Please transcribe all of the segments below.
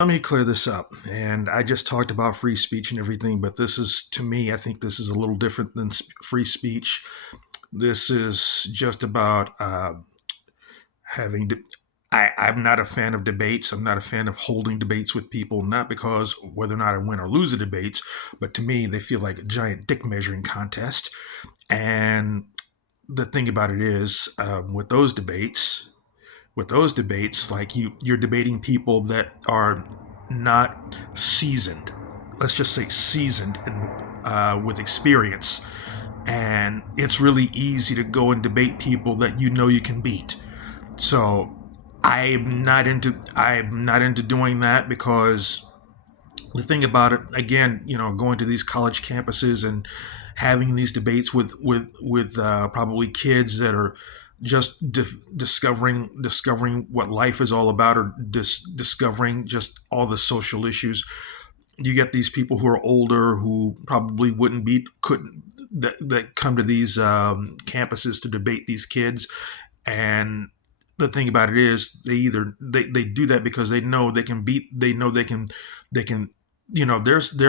Let me clear this up. And I just talked about free speech and everything, but this is, to me, I think this is a little different than free speech. This is just about having. I'm not a fan of debates. I'm not a fan of holding debates with people, not because whether or not I win or lose the debates, but to me, they feel like a giant dick measuring contest. And the thing about it is, with those debates, like you're debating people that are not seasoned. Let's just say seasoned and with experience, and it's really easy to go and debate people that you know you can beat. So I'm not into doing that because the thing about it, again, going to these college campuses and having these debates with probably kids that are just discovering what life is all about, or discovering just all the social issues. You get these people who are older who probably wouldn't be couldn't that come to these campuses to debate these kids. And the thing about it is, they do that because they know they can they're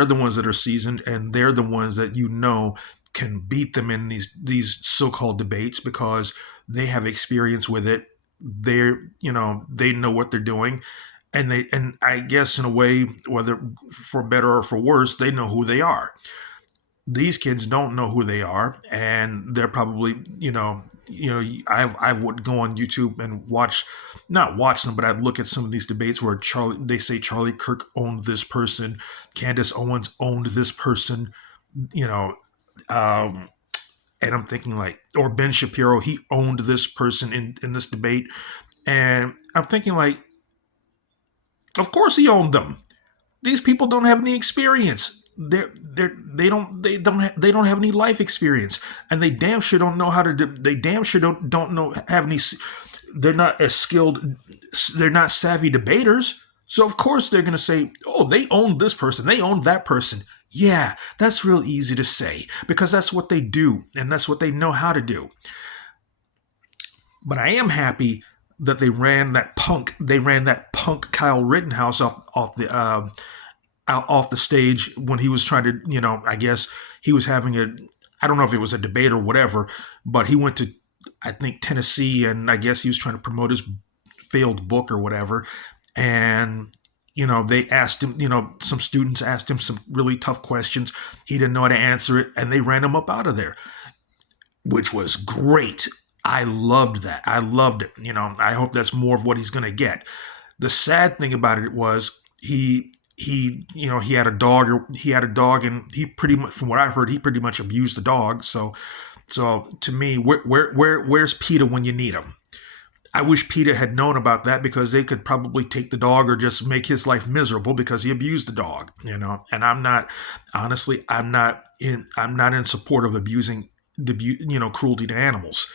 the ones that are seasoned, and they're the ones that can beat them in these so-called debates because they have experience with it. They know what they're doing, and I guess in a way, whether for better or for worse, they know who they are. These kids don't know who they are, and they're probably, I would go on YouTube and not watch them, but I'd look at some of these debates where they say Charlie Kirk owned this person, Candace Owens owned this person, you know, um, and I'm thinking, like, or Ben Shapiro, he owned this person in this debate, and I'm thinking, like, of course he owned them. These people don't have any experience. They don't have any life experience, and they damn sure don't know how to. They damn sure don't know have any. They're not as skilled. They're not savvy debaters. So of course they're gonna say, "Oh, they owned this person. They owned that person." Yeah, that's real easy to say because that's what they do, and that's what they know how to do. But I am happy that they ran that punk. They ran that punk Kyle Rittenhouse off the out off the stage when he was trying to, I guess he was having a, I don't know if it was a debate or whatever, but he went to, I think, Tennessee, and I guess he was trying to promote his failed book or whatever. And, they asked him, some students asked him some really tough questions. He didn't know how to answer it, and they ran him up out of there, which was great. I loved that. I loved it. I hope that's more of what he's going to get. The sad thing about it was he had a dog, and he pretty much, from what I've heard, he pretty much abused the dog. So to me, where's PETA when you need him? I wish PETA had known about that because they could probably take the dog or just make his life miserable because he abused the dog. And I'm not, honestly, I'm not in support of abusing the cruelty to animals.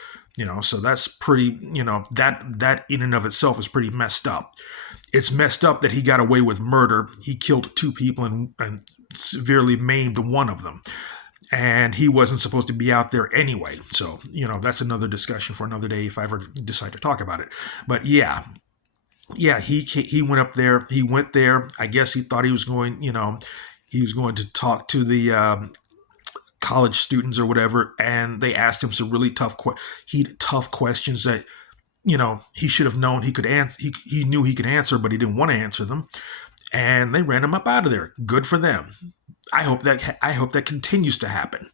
So that's pretty, that in and of itself is pretty messed up. It's messed up that he got away with murder. He killed two people and severely maimed one of them, and he wasn't supposed to be out there anyway. So that's another discussion for another day if I ever decide to talk about it. But yeah, he went up there. He went there. I guess he thought he was going to talk to the college students or whatever, and they asked him some really tough questions that he should have known he could answer. He knew he could answer, but he didn't want to answer them, and they ran him up out of there. Good for them. I hope that continues to happen.